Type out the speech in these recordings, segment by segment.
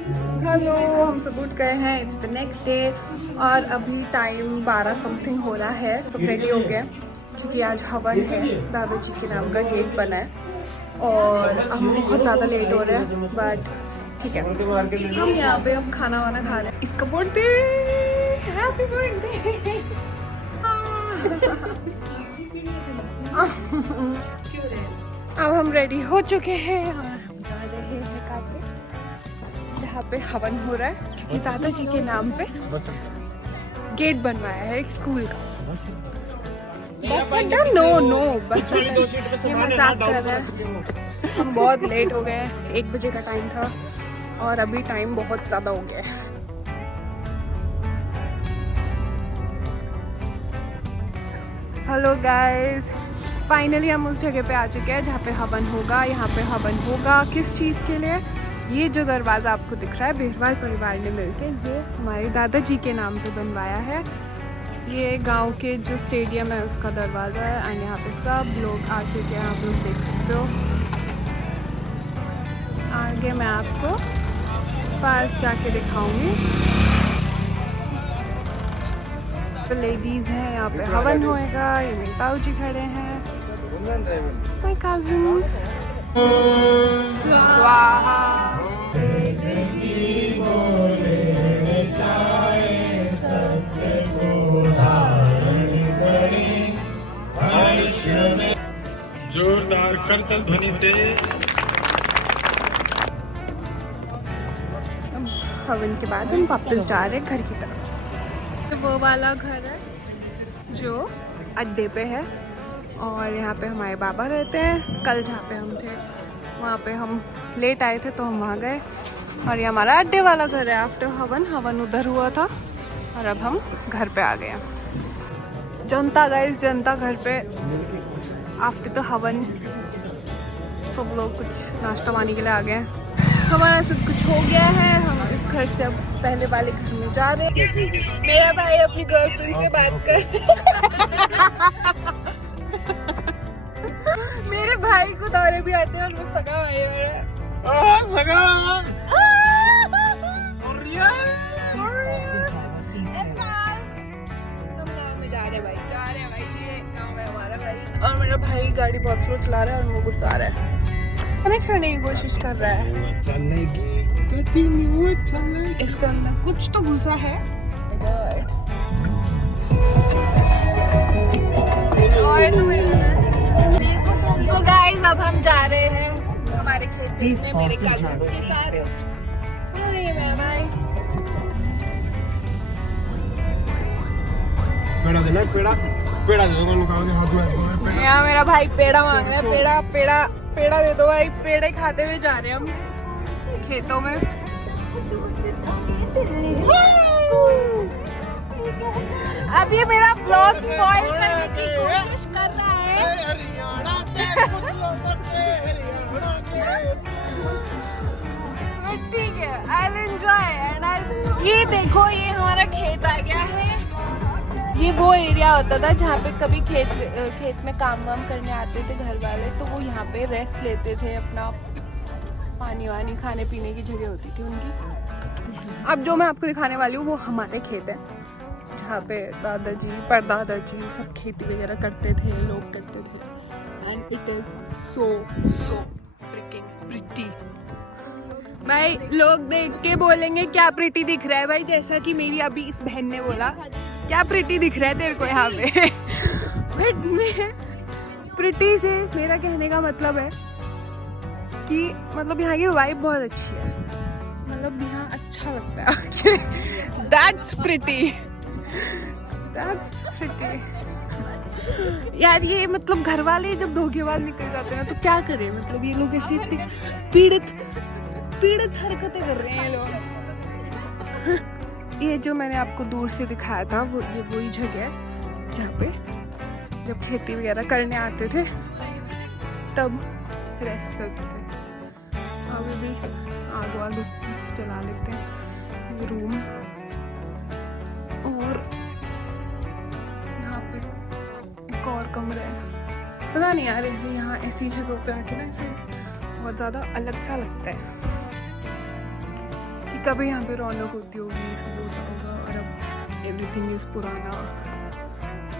Hello, हम सब उठ गए हैं। इट्स द नेक्स्ट डे और अभी टाइम 12 समथिंग हो रहा है। सब रेडी हो गए क्योंकि आज हवन है, दादाजी के नाम का गेट बना है और हम बहुत ज़्यादा लेट हो रहे हैं, बट ठीक है। हम यहाँ पे अब खाना वाना खा रहे हैं। इसका बर्थडे, हैप्पी बर्थडे। अब हम रेडी हो चुके हैं और हम जा रहे हैं काफे जहाँ पे हवन हो रहा है क्योंकि दादाजी के नाम पे गेट बनवाया है एक स्कूल का। बस अड्डा? नो बस अड्डा, ये मजाक कर रहा है। हम बहुत लेट हो गए, 1 बजे का टाइम था और अभी टाइम बहुत ज़्यादा हो गया है। हेलो गाइस, फाइनली हम उस जगह पे आ चुके हैं जहाँ पे हवन होगा। यहाँ पे हवन होगा किस चीज़ के लिए? ये जो दरवाज़ा आपको दिख रहा है, बेहरवाल परिवार ने मिलके ये हमारे दादाजी के नाम पे बनवाया है। ये गांव के जो स्टेडियम है उसका दरवाज़ा है एंड यहाँ पे सब लोग आ चुके हैं, आप लोग देख सकते हो। आगे मैं आपको पास जाके दिखाऊंगी। तो लेडीज़ हैं, यहाँ पे हवन होएगा। ये मेरे ताऊ जी खड़े हैं, माय कजिन्स। स्वाहा। जोरदार करतल ध्वनि से हवन के बाद हम वापस जा रहे हैं घर की तरफ। तो वो वाला घर है जो अड्डे पे है और यहाँ पे हमारे बाबा रहते हैं। कल जहाँ पे हम थे वहाँ पे हम लेट आए थे तो हम वहाँ गए और ये हमारा अड्डे वाला घर है। आफ्टर हवन उधर हुआ था और अब हम घर पे आ गए। जनता गाइस, जनता घर पे आफ्टर द हवन सब लोग कुछ नाश्ता पानी के लिए आ गए हैं। हमारा सब कुछ हो गया है। हम इस घर से अब पहले वाले घर में जा रहे हैं। मेरा भाई अपनी गर्लफ्रेंड से बात कर मेरे भाई को दौरे भी आते हैं और वो सगा भाई है। हम गाँव में जा रहे हैं भाई, ये गाँव है हमारा भाई। और मेरा भाई गाड़ी बहुत स्लो चला रहा है और वो गुस्सा आ रहा है, कनेक्ट करने की कोशिश कर रहा है। इसके अंदर कुछ तो घुसा है। तो गाइस अब हम जा रहे हैं हमारे खेत देखने मेरे कजिन्स के साथ। भाई पेड़ा देना, पेड़ा दे दो निकाल के हाथ में। यहाँ मेरा भाई पेड़ा मांग रहा है। पेड़ा दे दो भाई। पेड़े खाते हुए जा रहे हैं हम खेतों में। अब ये मेरा ब्लॉग स्पॉइल करने की कोशिश कर रहा है। ठीक है, I'll enjoy and I'll... ये देखो, ये हमारा खेत आ गया है। ये वो एरिया होता था जहाँ पे कभी खेत में काम वाम करने आते थे घर वाले, तो वो यहाँ पे रेस्ट लेते थे, अपना पानी वानी खाने पीने की जगह होती थी उनकी। अब जो मैं आपको दिखाने वाली हूँ वो हमारे खेत है जहाँ पे दादाजी परदादाजी सब खेती वगैरह करते थे, लोग करते थे। And it is so fricking pretty. भाई लोग देख के बोलेंगे क्या प्रिटी दिख रहा है भाई, जैसा कि मेरी अभी इस बहन ने बोला क्या प्रिटी दिख रहा है तेरे को यहाँ पे। बट मैं प्रिटी से मेरा कहने का मतलब है कि मतलब यहाँ की वाइब बहुत अच्छी है, मतलब यहाँ अच्छा लगता है। That's pretty. यार ये मतलब घर वाले जब धोखेबाज निकल जाते हैं तो क्या करें, मतलब ये लोग ऐसी पीड़ित हरकतें कर रहे हैं लोग। ये जो मैंने आपको दूर से दिखाया था वो ये वही जगह है जहाँ पे जब खेती वगैरह करने आते थे तब रेस्ट करते थे। अभी भी आग जला लेते हैं रूम। और यहाँ पे एक और कमरा है। पता नहीं यार, ऐसे यहाँ ऐसी जगह पे आके ना ऐसे बहुत ज़्यादा अलग सा लगता है कि कभी यहाँ पे रौनक होती होगी, सब होता होगा, और अब एवरीथिंग इज पुराना।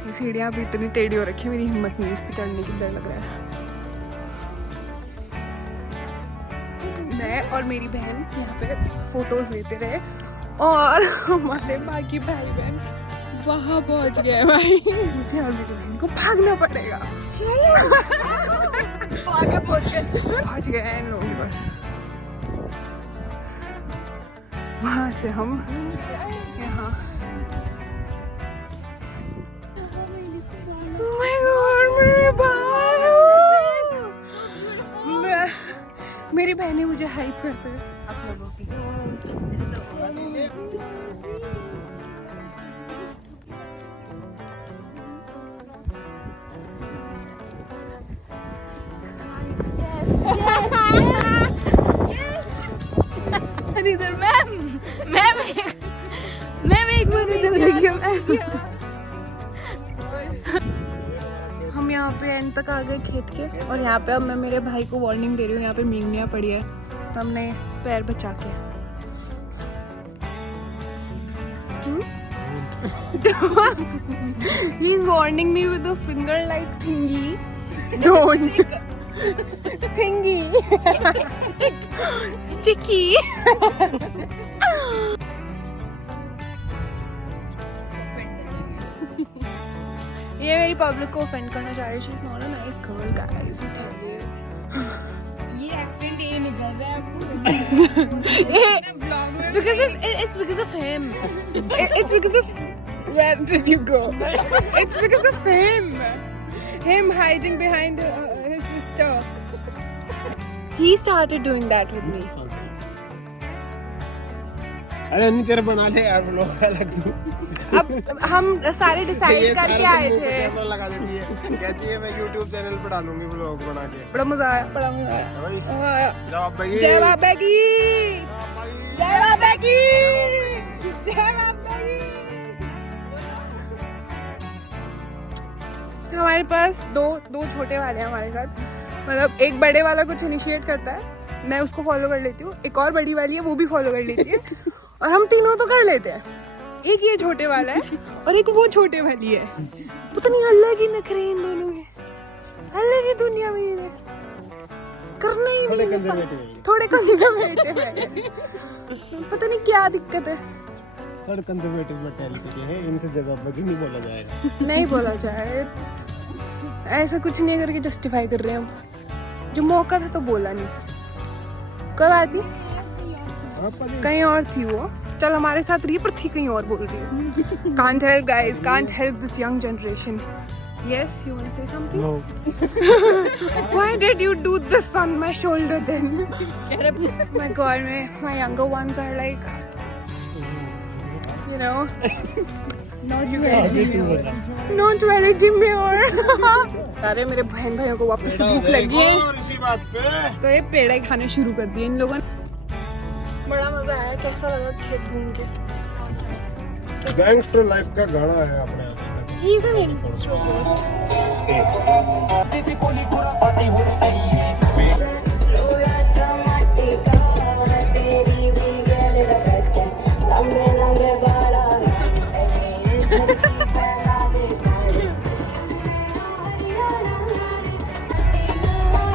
ये सीढ़ियाँ भी इतनी टेढ़ी हो रखी है, मेरी हिम्मत नहीं है इस पे चढ़ने की, डर लग रहा है। मैं और मेरी बहन यहाँ पे फोटोज लेते रहे और हमारे बाकी भाई बहन वहाँ पहुँच गए। भाई मुझे और मेरी बहन को भागना पड़ेगा। आगे पहुँच गए हैं इन लोगों के पास। वहाँ से हम यहाँ। Oh my God, मेरे भाई! मेरी बहनें मुझे हेल्प करते हैं आप लोगों की। इधर मैम एक बार इधर देखिए मैम। हम यहाँ पे एंड तक आ गए खेत के, और यहाँ पे अब मैं मेरे भाई को वार्निंग दे रही हूँ। यहाँ पे मींगनियाँ पड़ी है तो हमने पैर बचा के। He is warning me with a finger like thingy. Don't. Thingy. Sticky. ये मेरी पब्लिक को ऑफेंड करना चाह रही है। She is not a nice girl, guys. I tell you. ये एक्सेंट ये निकल रहा है आपको। Because it's because of him. It's because of where did you go? It's because of him. Him hiding behind his sister. He started doing that with me. अरे नहीं तेरे बना ले यार व्लॉग अलग तू। अब हम सारे डिसाइड करके आए थे। कैमरा लगा देती है, कहती है मैं YouTube चैनल पे डालूंगी व्लॉग बना के। बड़ा मजा आया, बड़ा मजा आया। भाई आया। जवाब भाई जय बाबा की, जय बाबा की, जय बाबा की। हमारे पास दो छोटे वाले हैं हमारे साथ। मतलब एक बड़े वाला कुछ इनिशिएट करता है, मैं उसको फॉलो कर लेती हूँ। एक और बड़ी वाली है, वो भी फॉलो कर लेती है, और हम तीनों तो कर लेते हैं। एक ये छोटे वाला है और एक वो छोटे वाली है। पता नहीं अल्लाह की नखरे इन दोनों के, अल्लाह की दुनिया में ये करना ही नहीं। थोड़े कंजर्वेटिव है। पता नहीं क्या दिक्कत है। थोड़ा कंजर्वेटिव मेंटालिटी है, इनसे जवाब बाकी नहीं बोला जाएगा। नहीं बोला जाए, ऐसा कुछ नहीं करके जस्टिफाई कर रहे हैं हम। जो मौका था तो बोला नहीं। कब आती कहीं और थी वो, चल हमारे साथ रही पर थी कहीं और बोल रही है। Can't help guys, can't help this young generation. Yes, you want to say something? No. Why did you do this on my shoulder then? My God, my younger ones are like, you know, not very demure. अरे मेरे बहन भाइयों को वापस से भूख लगी है, इसी बात पे तो ये पेड़े खाने शुरू कर दिए इन लोगों ने। बड़ा मजा आया। कैसा लगा खेत घूम के? गैंगस्टर लाइफ का गाना है अपने आप। He's an introvert.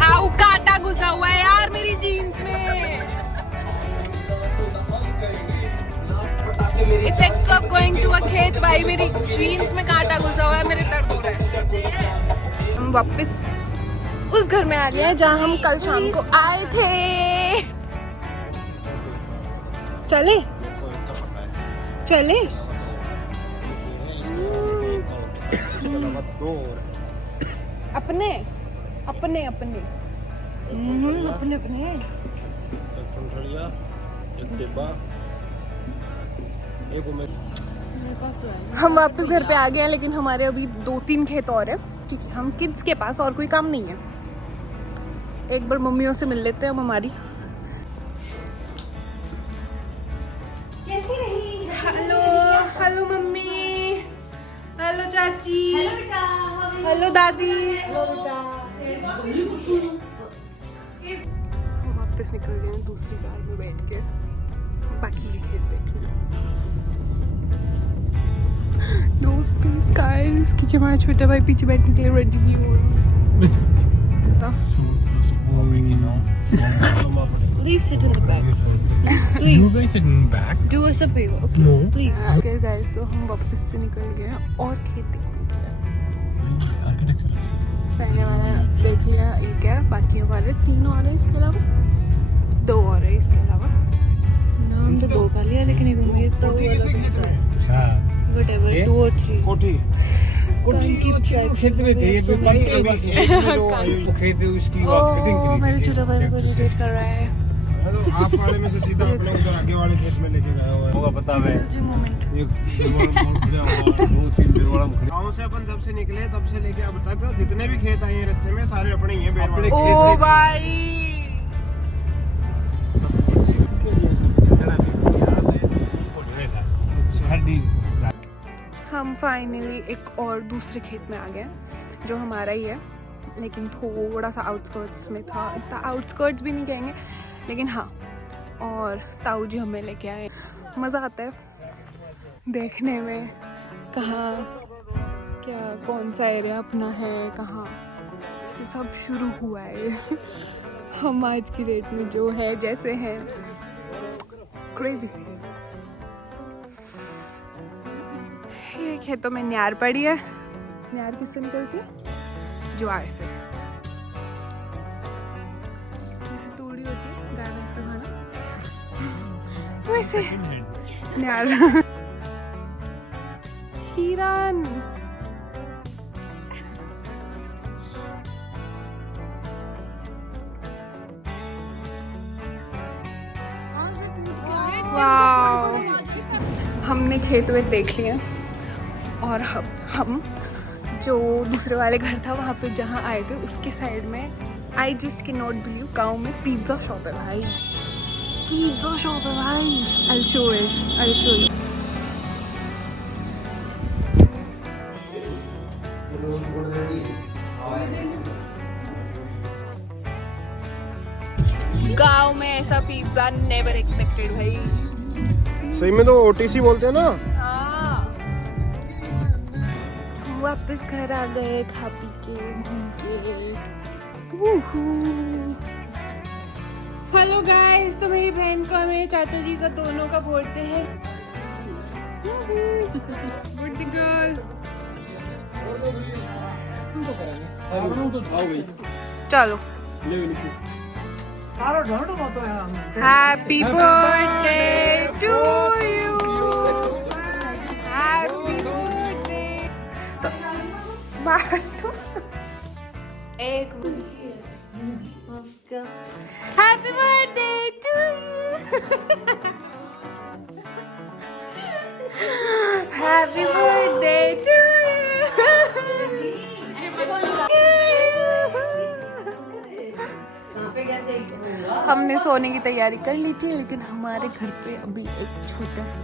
आओ कांटा घुसा हुआ है यार मेरी जीन्स में। Effects of going to a खेत। भाई मेरी जीन्स में कांटा घुसा हुआ है, मेरे दर्द हो रहा है। हम वापस उस घर में आ गए हैं जहाँ हम कल शाम को आए थे। चले चले अपने अपने अपने अपने अपने हम वापस घर पे आ गए हैं, लेकिन हमारे अभी 2-3 खेत और है क्योंकि हम किड्स के पास और कोई काम नहीं है। एक बार मम्मियों से मिल लेते हैं हम हमारी। कैसी रही? हेलो हेलो मम्मी, हेलो चाची, हेलो दादी। हम वापस निकल गए हैं दूसरी कार में बैठ के। बाकी सीट्स गाइस, क्योंकि हमारा छोटा भाई पीछे बैठने के लिए रेडी नहीं हुआ। Please sit in the back. Please. You guys sit in back? Do us a favor, okay? No. Please. Okay guys, so हम वापस से निकल गए हैं और खेत देखने के लिए। Architecture. पहले वाला देख लिया, एक है, बाकी हमारे 3 और हैं इसके अलावा, 2 और है इसके अलावा। नाम तो 2 का लिया, लेकिन एक उम्मीद तो कोठी किसे खेत में? अच्छा whatever, 2 और 3। कोठी। खेत में थे ये जो भाई अभी एक में जो आई वो खेत है उसकी ओह, मेरे छोटा भाई को इरिटेट कर रहा है। तो आप वाले में से सीधा अपने उधर आगे वाले खेत में लेके गया हुआ है। होगा पता है जी मोमेंट। एक दो तीन बेरवाड़ा में खड़े गाँव से अपन जब से निकले तब से लेके अब तक जितने भी खेत आए हैं रास्ते में सारे अपने ही हैं अपने बेरवाड़ा। ओ भाई, सर्दी हम फाइनली एक और दूसरे खेत में आ गए, जो हमारा ही है, लेकिन थोड़ा सा आउटस्कर्ट्स में था। इतना आउटस्कर्ट्स भी नहीं कहेंगे, लेकिन हाँ। और ताऊ जी हमें लेके आए। मज़ा आता है देखने में कहाँ क्या कौन सा एरिया अपना है, कहाँ से सब शुरू हुआ है। हम आज की डेट में जो है जैसे हैं, क्रेजी। ये खेतों में न्यार पड़ी है। न्यार किससे निकलती है? ज्वार से। जैसे तूड़ी होती है गाय भैंस का खाना, वैसे न्यार। हिरन। वाओ, हमने खेत वेत देख लिए और हम जो दूसरे वाले घर था वहाँ पे जहाँ आए थे उसके साइड में, I just can not believe, गाँव में पिज्ज़ा शॉप है भाई। पिज्ज़ा शॉप है भाई। I'll show you. गाँव में ऐसा पिज्ज़ा नेवर एक्सपेक्टेड भाई। सही में तो ओटीसी बोलते हैं ना। हाँ। वापस घर आ गए, खा पी के घूम के। हेलो गाइस, तो मेरी बहन को और मेरे चाचा जी का दोनों का बोलते हैं बर्थडे गर्ल। चलो happy birthday to you, happy birthday. एक happy birthday to you, happy birthday to हमने सोने की तैयारी कर ली थी, लेकिन हमारे घर पे अभी एक छोटा सा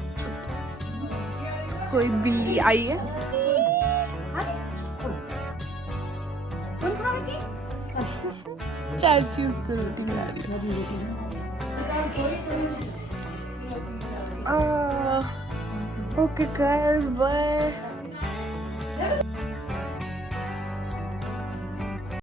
कोई बिल्ली आई है। चाची उसको रोटी खिला रही है। Okay guys, bye.